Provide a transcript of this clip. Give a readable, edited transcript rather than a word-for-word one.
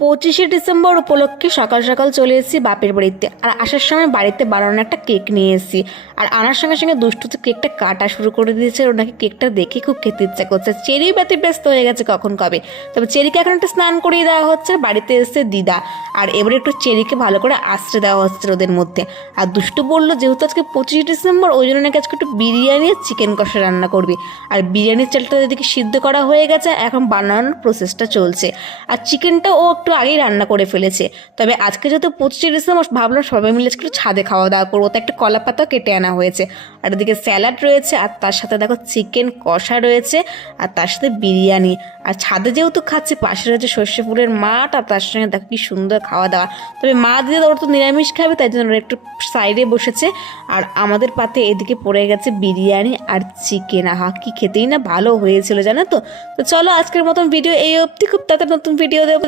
25শে December উপলক্ষে সকাল সকাল চলে এসেছি বাপের বাড়িতে। আর আসার সময় বাড়িতে বানানো একটা কেক নিয়ে এসেছি। আর আনার সঙ্গে সঙ্গে দুষ্টু তো কেকটা কাটা শুরু করে দিয়েছে। ওর নাকি কেকটা দেখে খুব খেতে ইচ্ছা করছে। চেরি ব্যতিব্যস্ত হয়ে গেছে কখন কবে। তবে চেরিকে এখন একটু স্নান করিয়ে দেওয়া হচ্ছে। বাড়িতে এসেছে দিদা, আর এবারে একটু চেরিকে ভালো করে আশ্রয় দেওয়া হচ্ছে ওদের মধ্যে। আর দুষ্টু বললো যেহেতু আজকে 25শে ডিসেম্বর, ওই জন্য নাকি আজকে একটু বিরিয়ানি আর চিকেন কষা রান্না করবি। আর বিরিয়ানির চালটা এদিকে সিদ্ধ করা হয়ে গেছে, এখন বানানোর প্রসেসটা চলছে। আর চিকেনটা ও একটু আগেই রান্না করে ফেলেছে। তবে আজকে যেহেতু 25শে ডিসেম্বর, ভাবলাম সবাই মিলে একটু ছাদে খাওয়া দাওয়া করবো, তো একটা কলা পাতাও কেটে আনা হয়েছে। আর এদিকে স্যালাড রয়েছে, আর তার সাথে দেখো চিকেন কষা রয়েছে, আর তার সাথে বিরিয়ানি। আর ছাদে যেহেতু খাচ্ছে, পাশে রয়েছে সর্ষে ফুলের মাঠ, আর তার সঙ্গে দেখো কি সুন্দর খাওয়া দাওয়া। তবে মা দিদি ওরা তো নিরামিষ খাবে, তাই জন্য ওরা একটু সাইডে বসেছে। আর আমাদের পাতে এদিকে পড়ে গেছে বিরিয়ানি আর চিকেন। আহা, কি খেতেই না ভালো হয়েছিল জানো তো। তো চলো আজকের মতন ভিডিও এই অবধি, খুব তাড়াতাড়ি নতুন ভিডিও দেবো।